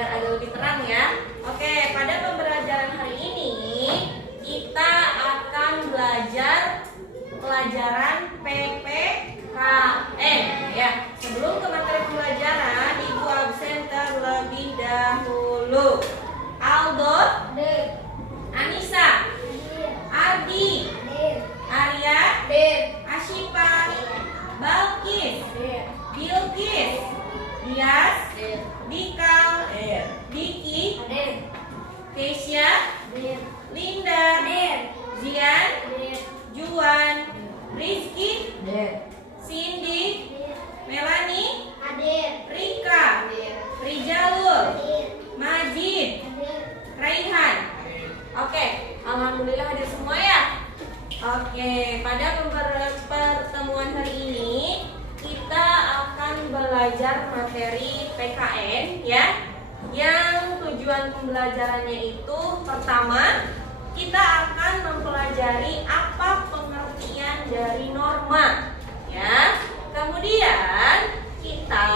biar agak lebih terang ya. Oke, pada pembelajaran hari ini kita akan belajar pelajaran PPKN ya. Sebelum ke materi pembelajaran, Ibu absen terlebih dahulu. Aldo, Anissa, Ardi, Arya, Ashifa, Balkis, Bilkis, Dias, Dikal, Diki, Keisha, Linda, Zian, Juan, Rizky, Cindy, Melanie, Rika, Rijalul, Majid, Raihan. Oke, alhamdulillah hadir semua ya. Oke, pada pertemuan hari ini kita akan belajar materi PKN ya. Yang tujuan pembelajarannya itu pertama, kita akan mempelajari apa pengertian dari norma ya. Kemudian kita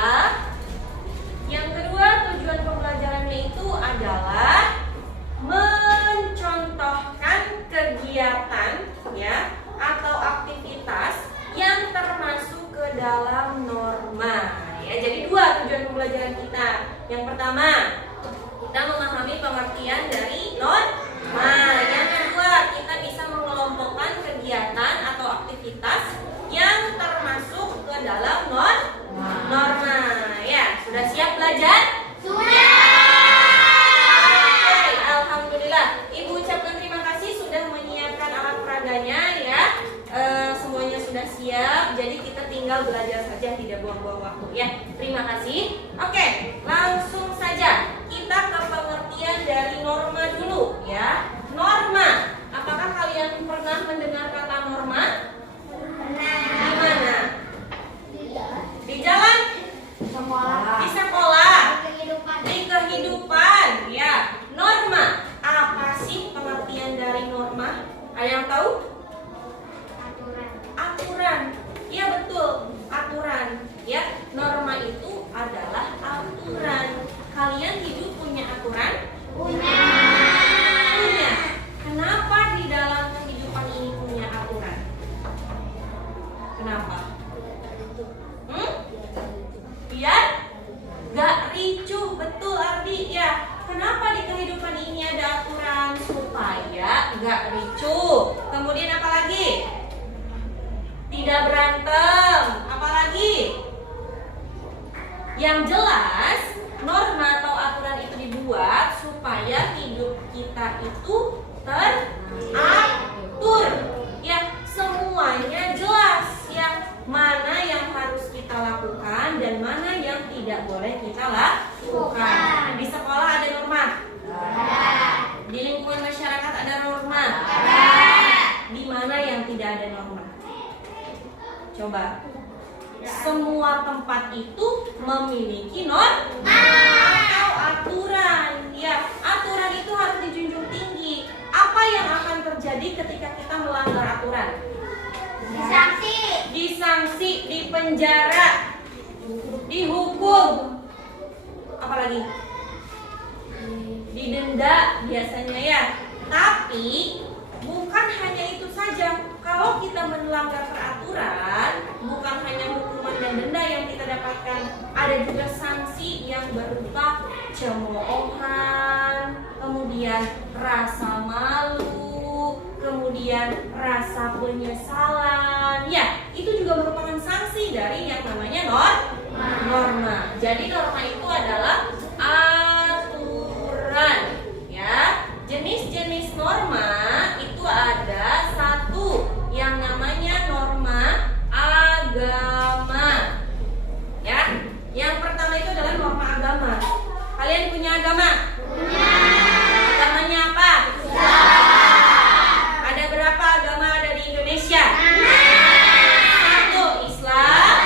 yang kedua, tujuan pembelajarannya itu adalah mencontohkan kegiatan ya atau aktivitas yang termasuk ke dalam norma ya. Jadi dua tujuan pembelajaran kita. Yang pertama, kita memahami pengertian dari norma. Yang kedua, kita bisa mengelompokkan kegiatan atau aktivitas yang termasuk ke dalam norma ya. Sudah siap belajar? Sudah. Alhamdulillah, Ibu ucapkan terima kasih sudah menyiapkan alat peraganya ya. Semuanya sudah siap, jadi kita tinggal belajar saja, tidak buang-buang waktu ya. Terima kasih. Oke, langsung saja kita ke pengertian dari norma dulu ya. Norma, apakah kalian pernah mendengar kata norma? Di mana? Di jalan? Di sekolah? Di kehidupan ya. Norma, apa sih pengertian dari norma? Ada yang tahu? Aturan. Iya betul, aturan ya. Norma itu adalah aturan. Kalian hidup punya aturan? Punya. Kenapa di dalam kehidupan ini punya aturan? Kenapa? Biar gak ricuh. Betul Ardi ya. Kenapa di kehidupan ini ada aturan? Supaya gak ricuh. Kemudian apa lagi? Tidak berantem. Apalagi? Yang jelas, norma atau aturan itu dibuat supaya hidup kita itu teratur. Ya, semuanya jelas ya. Mana yang harus kita lakukan dan mana yang tidak boleh kita lakukan. Di sekolah ada norma? Ada. Di lingkungan masyarakat ada norma? Ada. Di mana yang tidak ada norma? Coba. Semua tempat itu memiliki norma atau aturan. Ya, aturan itu harus dijunjung tinggi. Apa yang akan terjadi ketika kita melanggar aturan? Disanksi, dipenjara, dihukum. Apalagi? Didenda biasanya ya. Tapi bukan hanya itu saja. Kalau kita melanggar peraturan, bukan hanya hukuman dan denda yang kita dapatkan, ada juga sanksi yang berupa cemoohan, kemudian rasa malu, kemudian rasa penyesalan. Ya, itu juga merupakan sanksi dari yang namanya norma. Jadi norma itu adalah aturan ya. Jenis-jenis norma itu ada satu yang namanya norma agama ya. Yang pertama itu adalah norma agama. Kalian punya agama? Punya. Agamanya apa? Ada berapa agama ada di Indonesia? Satu, Islam.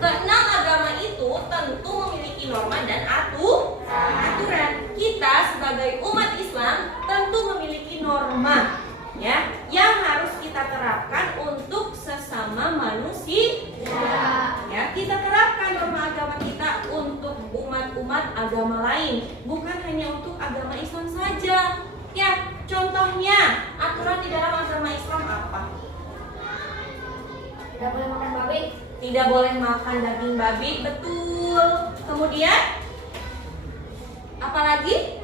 Keenam agama itu tentu memiliki norma dan aturan. Kita sebagai umat Islam agama lain, bukan hanya untuk agama Islam saja. Ya, contohnya aturan di dalam agama Islam apa? Tidak boleh makan babi. Tidak boleh makan daging babi, betul. Kemudian apa lagi?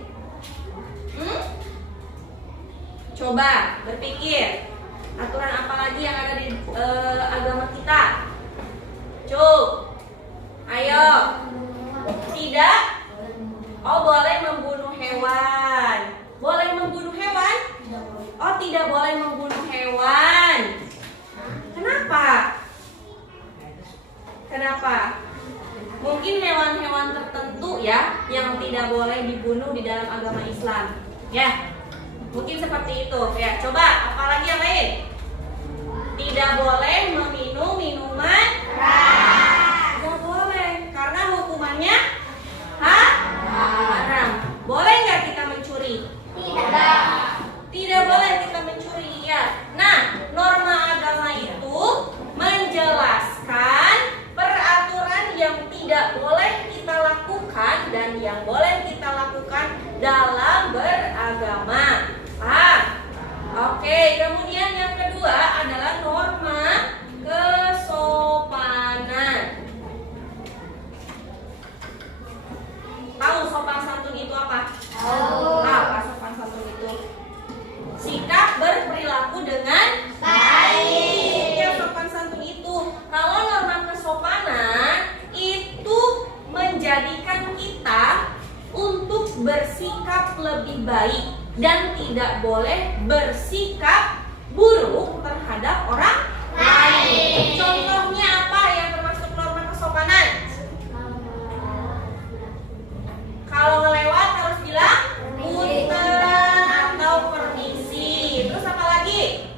Coba berpikir, aturan apa lagi yang ada di agama kita? Ayo. Tidak? Oh, boleh membunuh hewan. Boleh membunuh hewan? Oh, tidak boleh membunuh hewan. Kenapa? Mungkin hewan-hewan tertentu ya yang tidak boleh dibunuh di dalam agama Islam. Ya. Mungkin seperti itu. Ya, coba apalagi yang lain? Tidak boleh meminum minuman keras. Tidak boleh karena hukumannya haram. Boleh nggak kita mencuri? Tidak. Tidak boleh kita mencuri, ya. Nah, norma agama itu menjelaskan peraturan yang tidak boleh kita lakukan dan yang boleh kita lakukan dalam beragama. Paham? Oke, kemudian yang kedua adalah norma kesopanan. Tahu sopan santun itu apa? Tahu. Apa sopan santun itu? Sikap berperilaku dengan baik. Ya, sopan santun itu. Kalau norma kesopanan itu menjadikan kita untuk bersikap lebih baik dan tidak boleh bersikap buruk terhadap orang lain. Contohnya apa yang termasuk norma kesopanan? Kalau ngelewat harus bilang punten atau permisi. Terus apa lagi?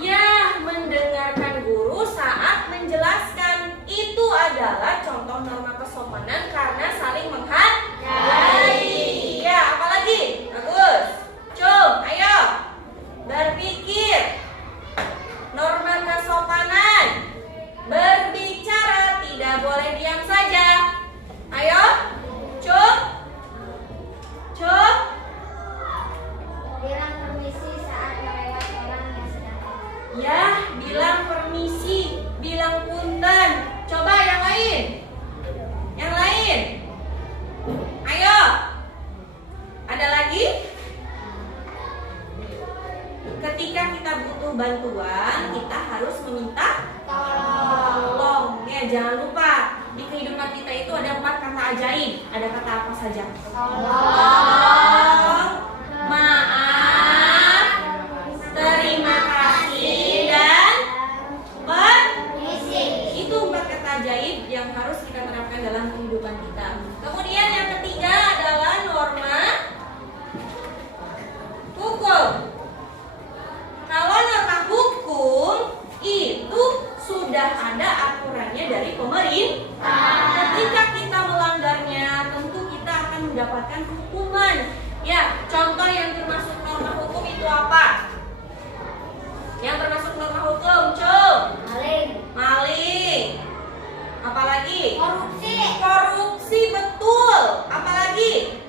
Ya, mendengarkan guru saat menjelaskan. Itu adalah contoh norma kesopanan karena saling menghargai. Ya, apalagi? Bagus. Ayo. Berpikir. Norma kesopanan. Berbicara, tidak boleh diam saja. Ayo. Bilang permisi saat melewat orang yang sedang lewat. Ya, bilang permisi, bilang punten. Coba yang lain. Yang lain. Ayo. Ada lagi? Ketika kita butuh bantuan, kita harus meminta tolong. Ya, jangan lupa di kehidupan kita itu ada 4 kata ajaib. Ada kata apa saja? Tolong, maaf, terima kasih, dan permisi. Itu 4 kata ajaib yang harus kita terapkan dalam kehidupan kita. Kemudian yang ketiga adalah norma hukum. Kalau norma hukum itu sudah ada aturannya dari pemerintah. Ketika kita melanggarnya, tentu kita akan mendapatkan hukuman. Ya, contoh yang termasuk norma hukum itu apa? Yang termasuk norma hukum, maling. Apalagi? Korupsi, betul. Apalagi?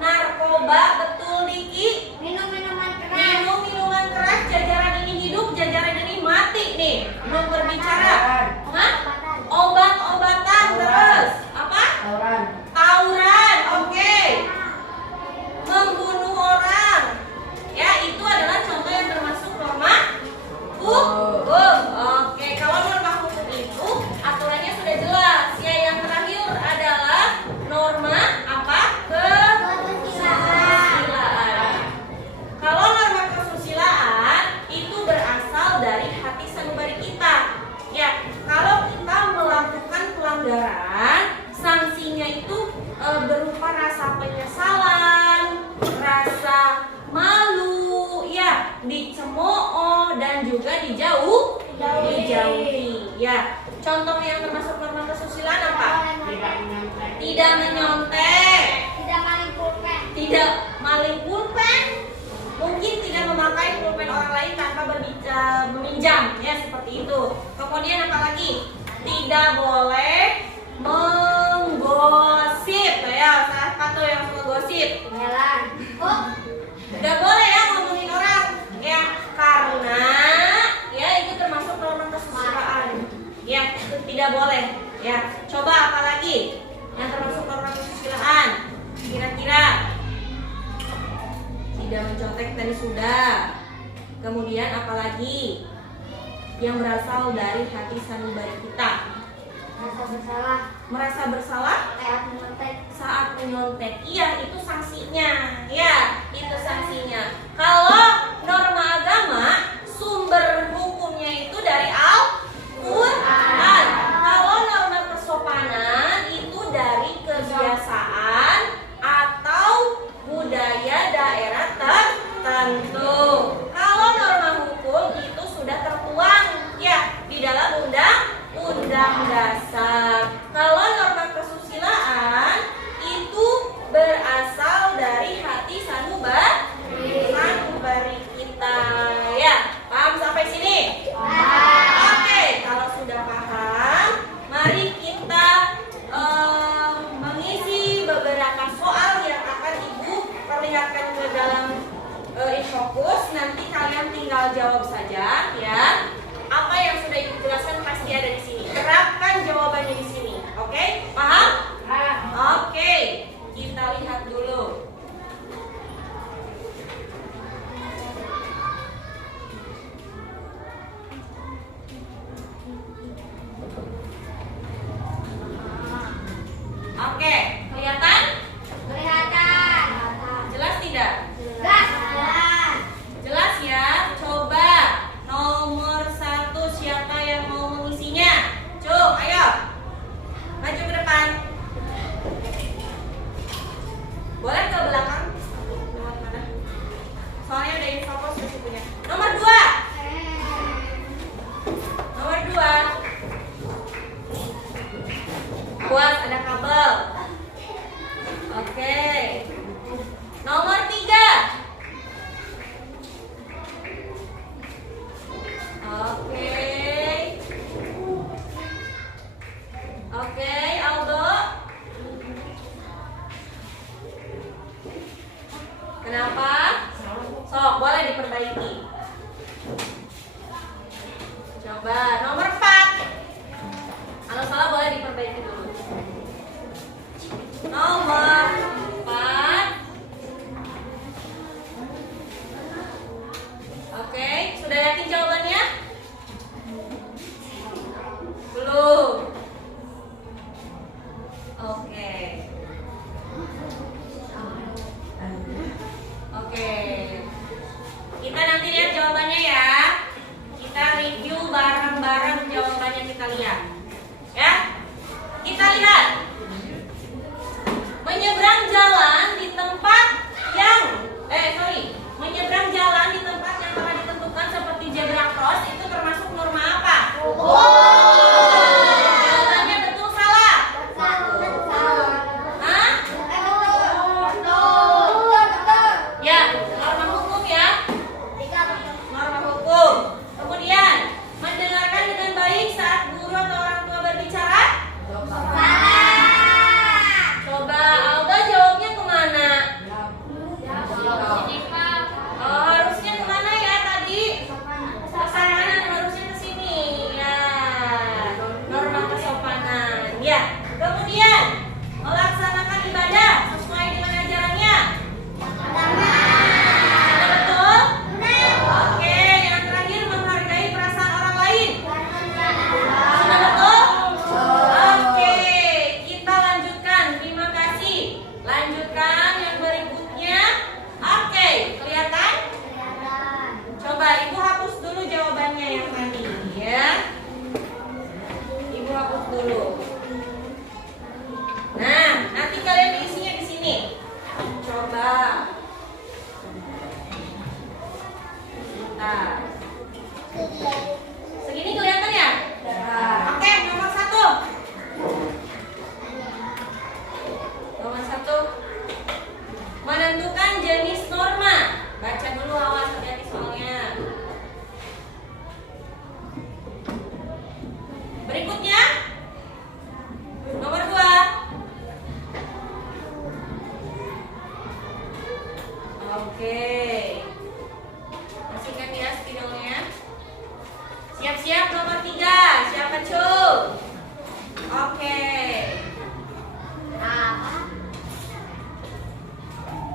Narkoba, betul, Diki. Minum minuman keras. Minum minuman keras, jajaran ini hidup, jajaran ini mati nih. Belum berbicara. Obat-obatan, terus apa? Tawuran, oke. Membunuh orang. Ya, itu adalah contoh yang termasuk norma hukum. Oke, kalau norma hukum itu aturannya sudah jelas. Ya, yang terakhir adalah norma apa? Kesusilaan. Kalau norma kesusilaan itu berasal dari hati sanubari kita. Ya, kalau kita melakukan pelanggaran, sanksinya itu berupa rasa penyesalan, rasa malu, ya, dicemooh dan juga dijauhi. Ya, contoh yang termasuk norma kesusilaan apa? Tidak menyontek, tidak maling pulpen, mungkin tidak memakai pulpen orang lain tanpa meminjam, ya seperti itu. Kemudian apa lagi? Tidak boleh menggosip. Ya, siapa tuh yang suka gosip? Jalan. Oh, Tidak boleh ya ngomongin orang, ya karena ya itu termasuk norma kesusilaan. Ya, tidak boleh. Ya, coba apa lagi yang termasuk norma kesusilaan? Kira-kira tidak mencontek tadi sudah. Kemudian apalagi yang berasal dari hati sanubari kita? merasa bersalah. Merasa bersalah Kayak menyontek. saat menyontek. Iya, itu sanksinya. Ya, itu sanksinya. Kalau norma agama, sumber hukumnya itu dari Al-Quran. Kalau norma kesopanan itu dari kebiasaan atau budaya daerah tertentu. Kalau norma hukum itu sudah tertuang ya di dalam undang-undang dasar. Kalau norma kesusilaan itu berasal dari hati sanubari kita. Ya, paham sampai sini? Oke, kalau sudah paham, mari kita mengisi beberapa soal yang akan Ibu perlihatkan ke dalam Infokus. Nanti kalian tinggal jawab saja ya. Apa yang sudah Ibu jelaskan pasti ada di sini. Terapkan jawabannya di sini. Oke? Paham? Oke. Kita lihat dulu. Oke, kelihatan? Kelihatan. Jelas tidak? Jelas. Jelas. Jelas ya? Coba nomor 1 siapa yang mau mengisinya? Cung, ayo. Maju ke depan. Boleh ke belakang? Lewat mana? Soalnya udah infocus di punya. Nomor 2. Nomor 2. Buat ada kabel. Oke. Nomor 3. Oke. Oke, Aldo. Kenapa? Sok, boleh diperbaiki. Coba nomor 4. Kalau salah boleh diperbaiki dulu. Nomor 4. Oke, sudah yakin jawabannya? Belum. Oke. Oke. Kita nanti lihat jawabannya ya. Kita review bareng-bareng jawabannya, kita lihat. Ya. Kita lihat. Menyeberang jalan di tempat yang menyeberang jalan di tempat yang telah ditentukan seperti zebra cross itu termasuk norma apa? Jawabannya betul salah? Hah? Ya, norma hukum ya. Norma hukum. Kemudian, mendengarkan dengan baik saat guru atau orang tua berbicara? Coba Alda jawabnya kemana? Oh, harusnya kemana ya tadi? Kesopanan harusnya ke sini. Ya, norma kesopanan. Ya, kemudian melaksanakan ibadah sesuai dengan ajarannya. Sudah betul? Oke, yang terakhir menghargai perasaan orang lain. Sudah betul? Oke, kita lanjutkan. Terima kasih. Lanjutkan yang berikutnya. Oke, kelihatan? Coba Ibu hapus dulu jawabannya yang tadi ya. Ibu hapus dulu. Nah, nanti kalian isinya di sini. Coba. Bentar. Segini kelihatan ya? Oke, nomor 1. Nomor 1. Menentukan jenis norma. Baca dulu, awas hati-hati soalnya. Siap-siap nomor 3. Siapa cu? Oke.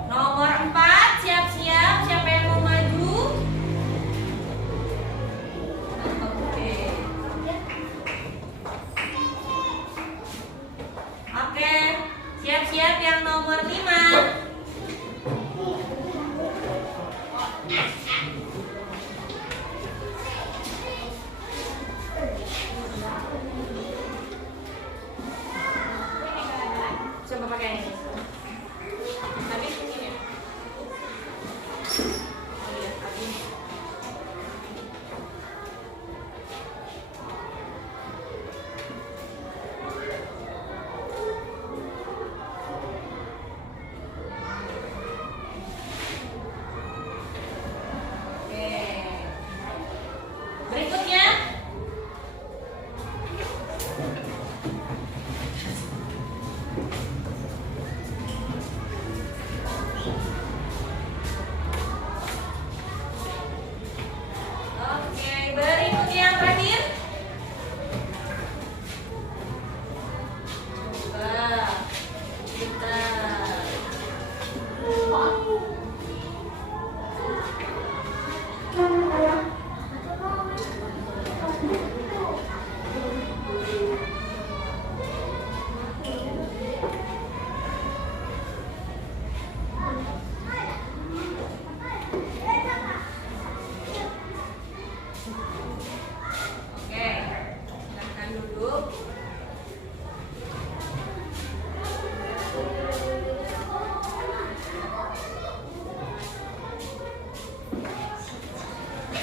Nomor 4. Siap-siap. Siapa yang mau maju? Oke. Oke. Siap-siap yang nomor 5. Coba pakai ini. Habis ini ya. Oh iya, habis. Oke. Berikutnya. Oke, berikutnya yang terakhir. Coba kita Oke, silakan duduk.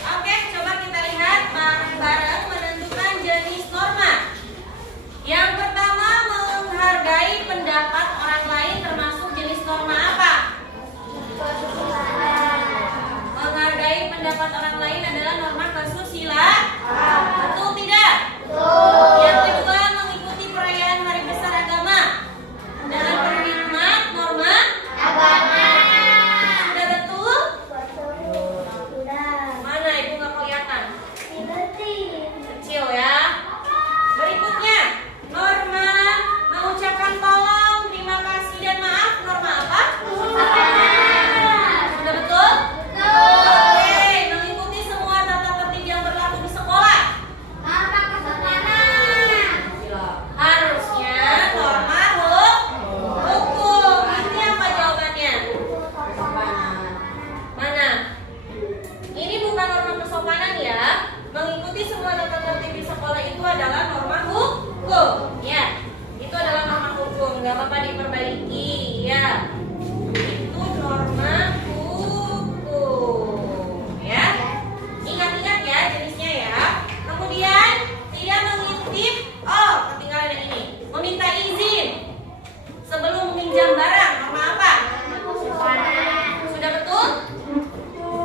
Oke, coba kita lihat bareng-bareng menentukan jenis norma. Yang pertama, menghargai pendapat orang lain termasuk jenis norma apa? Menghargai pendapat orang lain adalah norma kesusilaan. Betul tidak? Yang kedua, mengikuti perayaan hari besar agama dengan berkhidmat norma agama. Sudah betul? Mana ibu nggak kelihatan? Kecil ya. Berikutnya, norma mengucapkan tolong, terima kasih dan maaf. Norma apa? Sudah betul? Oke, mengikuti semua tata tertib yang berlaku di sekolah. Harusnya norma hukum. Ini apa jawabannya? Mana? Ini bukan norma kesopanan ya. Mengikuti semua tata tertib di sekolah itu adalah norma hukum. Ya, itu adalah norma hukum. Gak apa-apa diperbaiki ya. Itu norma hukum. Ya, ingat-ingat ya jenisnya ya. Kemudian tidak mengintip. Oh, ketinggalan yang ini. Meminta izin sebelum meminjam barang. Norma apa? Sudah betul?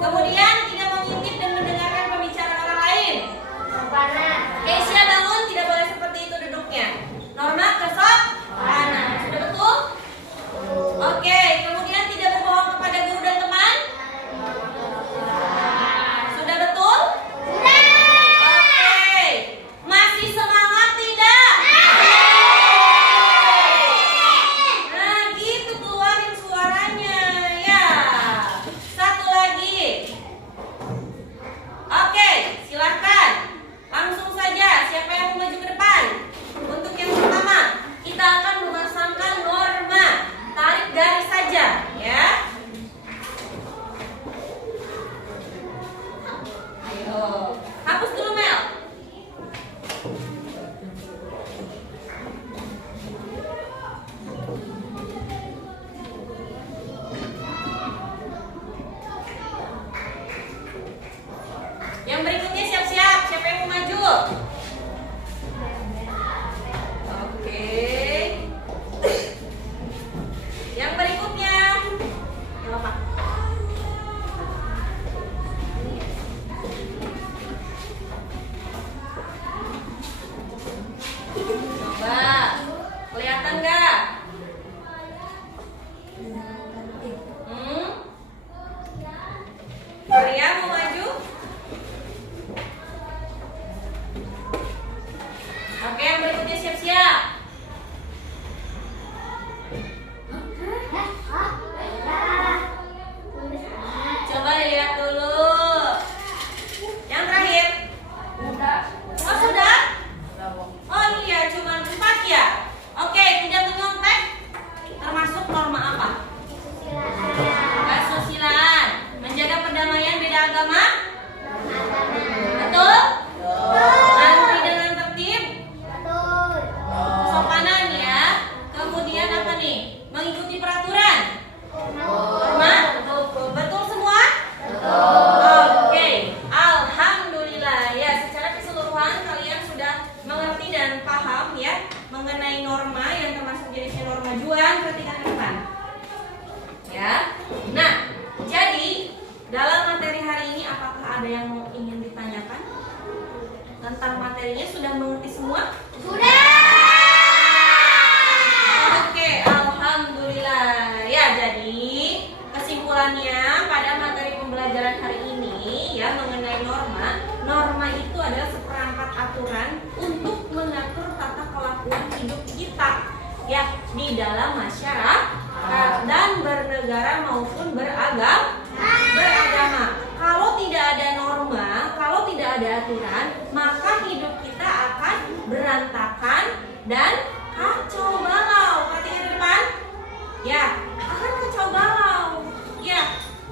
Kemudian tidak mengintip dan mendengarkan pembicaraan orang lain. Keisha bangun, tidak boleh seperti itu duduknya. Oke, yang berikutnya siap-siap. Coba dilihat dulu. Yang terakhir. Oh, sudah? Oh iya, cuma 4 ya. Oke, tidak menyontek termasuk norma apa? Kesusilaan. Menjaga perdamaian beda agama? Betul? Antri dengan tertib? Kesopanan ya. Kemudian apa nih? Mengikuti peraturan? Norma? Betul semua? Oke, alhamdulillah ya. Secara keseluruhan kalian sudah mengerti dan paham ya mengenai norma yang termasuk jenisnya norma juang. Perhatikan ke depan. Ya. Nah, jadi dalam materi hari ini apakah ada yang ingin ditanyakan tentang materinya? Sudah mengerti semua? Oke, alhamdulillah. Ya, jadi kesimpulannya pada materi pembelajaran hari ini ya mengenai norma. Norma itu adalah seperangkat aturan untuk mengatur tata kelakuan hidup kita ya di dalam masyarakat dan bernegara maupun beragama. Kalau tidak ada norma, kalau tidak ada aturan, maka hidup kita akan berantakan dan kacau balau. Perhatikan ke depan. Ya, akan kacau balau. Ya,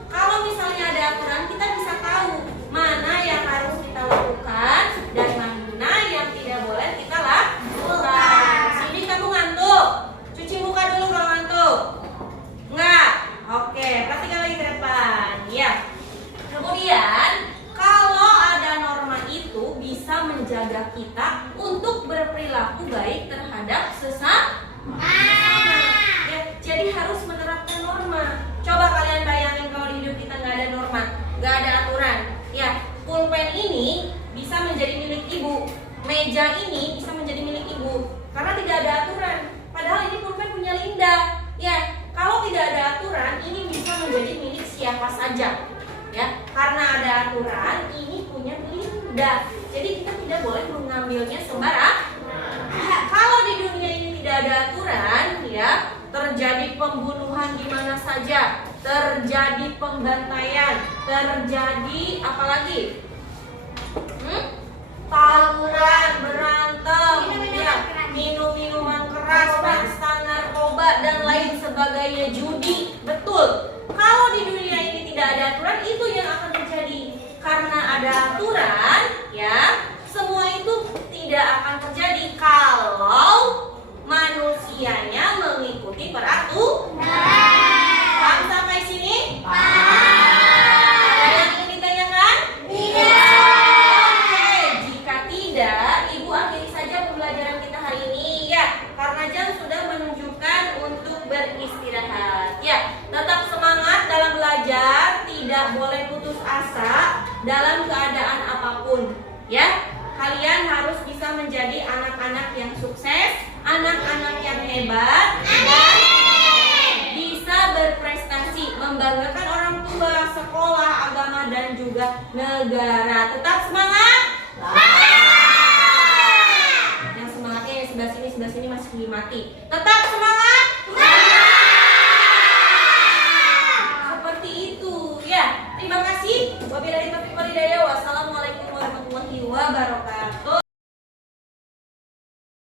kalau misalnya ada aturan, kita bisa tahu mana yang harus kita lakukan dan mana yang tidak boleh kita lakukan. Sini kamu ngantuk. Cuci muka dulu kalau ngantuk. Enggak. Oke, perhatikan lagi ke depan. Ya. Kemudian, kalau ada norma itu bisa menjaga kita untuk berperilaku baik terhadap sesama. Ya, jadi harus menerapkan norma. Coba kalian bayangin kalau di hidup kita nggak ada norma, nggak ada aturan. Ya, pulpen ini bisa menjadi milik ibu, meja ini bisa menjadi milik ibu karena tidak ada aturan. Padahal ini pulpen punya Linda. Ya, kalau tidak ada aturan, ini bisa menjadi milik siapa saja. Ya, karena ada aturan, ini punya Linda. Jadi kita tidak boleh mengambilnya sembarang. Kalau di dunia ini tidak ada aturan, ya, terjadi pembunuhan di mana saja, terjadi pembantaian, terjadi apa lagi? Tawuran, berantem, ya, minum-minuman keras, pesta narkoba dan lain sebagainya, judi. Betul. Kalau di dunia ini tidak ada aturan, itu yang akan terjadi. Karena ada aturan, ya, semua itu tidak akan terjadi kalau manusianya mengikuti peraturan. Paham sampai sini? Ada yang ingin ditanyakan? Oke, jika tidak, Ibu akhiri saja pembelajaran kita hari ini ya, karena jam sudah menunjukkan untuk beristirahat. Ya, tetap semangat dalam belajar, tidak boleh putus asa dalam keadaan apapun. Ya, kalian harus bisa menjadi anak-anak yang sukses, anak-anak yang hebat, dan bisa berprestasi, membanggakan orang tua, sekolah, agama, dan juga negara. Tetap semangat. Yang semangatnya yang sebelah sini masih mati. Tetap semangat.